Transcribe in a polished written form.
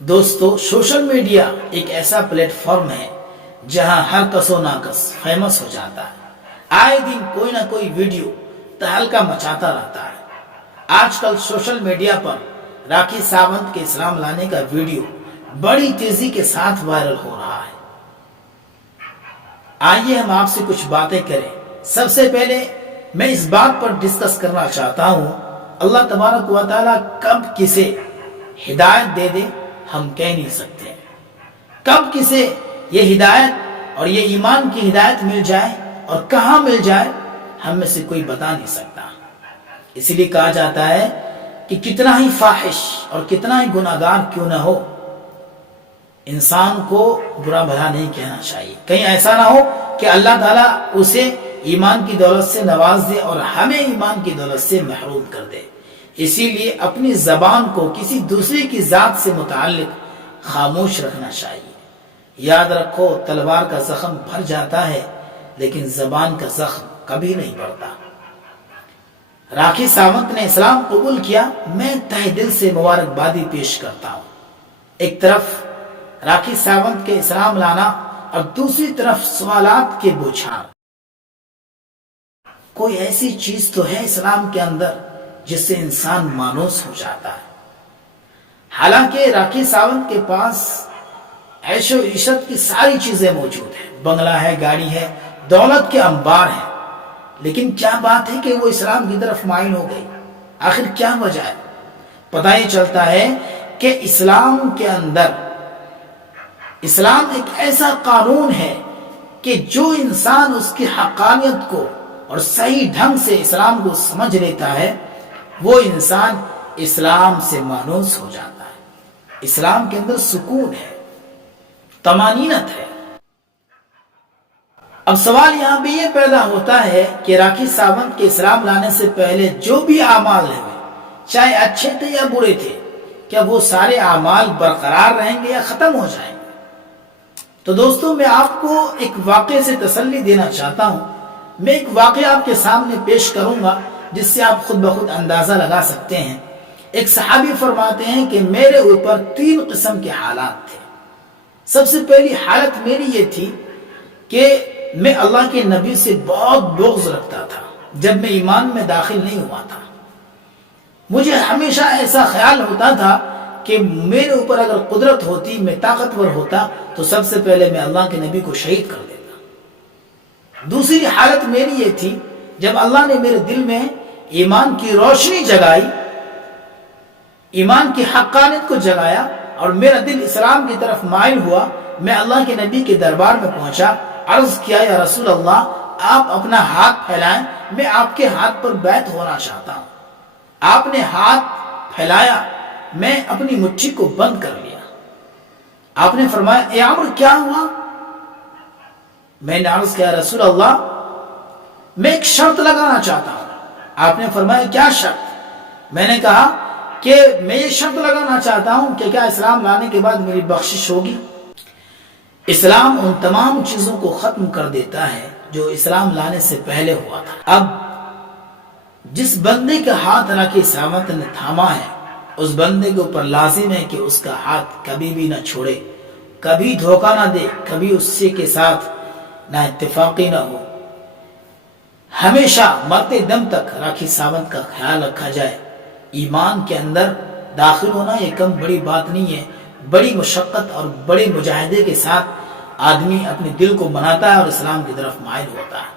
دوستو، social media ایک ایسا پلیٹ فارم ہے جہاں ہر کس و ناکس فیمس ہو جاتا ہے۔ آئے دن کوئی نہ کوئی ویڈیو تہلکہ مچاتا رہتا ہے۔ آج کل سوشل میڈیا پر راکھی ساونت کے اسلام لانے کا ویڈیو بڑی تیزی کے ساتھ وائرل ہو رہا ہے۔ آئیے ہم آپ سے کچھ باتیں کریں۔ سب سے پہلے میں اس بات پر ڈسکس کرنا چاہتا ہوں، اللہ تبارک و تعالیٰ کب کسے ہدایت دے دے ہم کہہ نہیں سکتے۔ کب کسے یہ ہدایت اور یہ ایمان کی ہدایت مل جائے اور کہاں مل جائے ہم میں سے کوئی بتا نہیں سکتا۔ اسی لیے کہا جاتا ہے کہ کتنا ہی فاحش اور کتنا ہی گناہگار کیوں نہ ہو، انسان کو برا بھلا نہیں کہنا چاہیے۔ کہیں ایسا نہ ہو کہ اللہ تعالیٰ اسے ایمان کی دولت سے نواز دے اور ہمیں ایمان کی دولت سے محروم کر دے۔ اسی لیے اپنی زبان کو کسی دوسرے کی ذات سے متعلق خاموش رکھنا چاہیے۔ یاد رکھو، تلوار کا زخم بھر جاتا ہے لیکن زبان کا زخم کبھی نہیں بڑھتا۔ راکھی ساونت نے اسلام قبول کیا، میں تہ دل سے مبارکبادی پیش کرتا ہوں۔ ایک طرف راکھی ساونت کے اسلام لانا اور دوسری طرف سوالات کے بوچھار۔ کوئی ایسی چیز تو ہے اسلام کے اندر جس سے انسان مانوس ہو جاتا ہے۔ حالانکہ راکھی ساونت کے پاس عیش و عشرت کی ساری چیزیں موجود ہیں، بنگلہ ہے، گاڑی ہے، دولت کے انبار ہیں، لیکن کیا بات ہے کہ وہ اسلام کی طرف مائل ہو گئی؟ آخر کیا وجہ ہے؟ پتہ یہ چلتا ہے کہ اسلام کے اندر اسلام ایک ایسا قانون ہے کہ جو انسان اس کی حقانیت کو اور صحیح ڈھنگ سے اسلام کو سمجھ لیتا ہے وہ انسان اسلام سے مانوس ہو جاتا ہے۔ اسلام کے اندر سکون ہے، طمانینت ہے۔ اب سوال یہاں بھی یہ پیدا ہوتا ہے کہ راکھی ساونت کے اسلام لانے سے پہلے جو بھی اعمال ہوئے، چاہے اچھے تھے یا برے تھے، کیا وہ سارے اعمال برقرار رہیں گے یا ختم ہو جائیں گے؟ تو دوستوں، میں آپ کو ایک واقعے سے تسلی دینا چاہتا ہوں۔ میں ایک واقعہ آپ کے سامنے پیش کروں گا جس سے آپ خود بخود اندازہ لگا سکتے ہیں۔ ایک صحابی فرماتے ہیں کہ میرے اوپر 3 قسم کے حالات تھے۔ سب سے پہلی حالت میری یہ تھی کہ میں اللہ کے نبی سے بہت بغض رکھتا تھا جب میں ایمان میں داخل نہیں ہوا تھا۔ مجھے ہمیشہ ایسا خیال ہوتا تھا کہ میرے اوپر اگر قدرت ہوتی، میں طاقتور ہوتا تو سب سے پہلے میں اللہ کے نبی کو شہید کر دیتا۔ دوسری حالت میری یہ تھی، جب اللہ نے میرے دل میں ایمان کی روشنی جگائی، ایمان کی حقانیت کو جگایا اور میرا دل اسلام کی طرف مائل ہوا، میں اللہ کے نبی کے دربار میں پہنچا، عرض کیا، یا رسول اللہ، آپ اپنا ہاتھ پھیلائیں، میں آپ کے ہاتھ پر بیعت ہونا چاہتا ہوں۔ آپ نے ہاتھ پھیلایا، میں اپنی مٹھی کو بند کر لیا۔ آپ نے فرمایا، اے عمر، کیا ہوا؟ میں نے عرض کیا، رسول اللہ، میں ایک شرط لگانا چاہتا ہوں۔ آپ نے فرمایا، کیا شرط؟ میں نے کہا کہ میں یہ شرط لگانا چاہتا ہوں کہ کیا اسلام لانے کے بعد میری بخشش ہوگی؟ اسلام ان تمام چیزوں کو ختم کر دیتا ہے جو اسلام لانے سے پہلے ہوا تھا۔ اب جس بندے کا ہاتھ راکھی ساونت نے تھاما ہے، اس بندے کے اوپر لازم ہے کہ اس کا ہاتھ کبھی بھی نہ چھوڑے، کبھی دھوکہ نہ دے، کبھی اس سے کے ساتھ نہ اتفاقی نہ ہو۔ ہمیشہ مرتے دم تک راکھی ساونت کا خیال رکھا جائے۔ ایمان کے اندر داخل ہونا یہ کم بڑی بات نہیں ہے۔ بڑی مشقت اور بڑے مجاہدے کے ساتھ آدمی اپنے دل کو بناتا ہے اور اسلام کی طرف مائل ہوتا ہے۔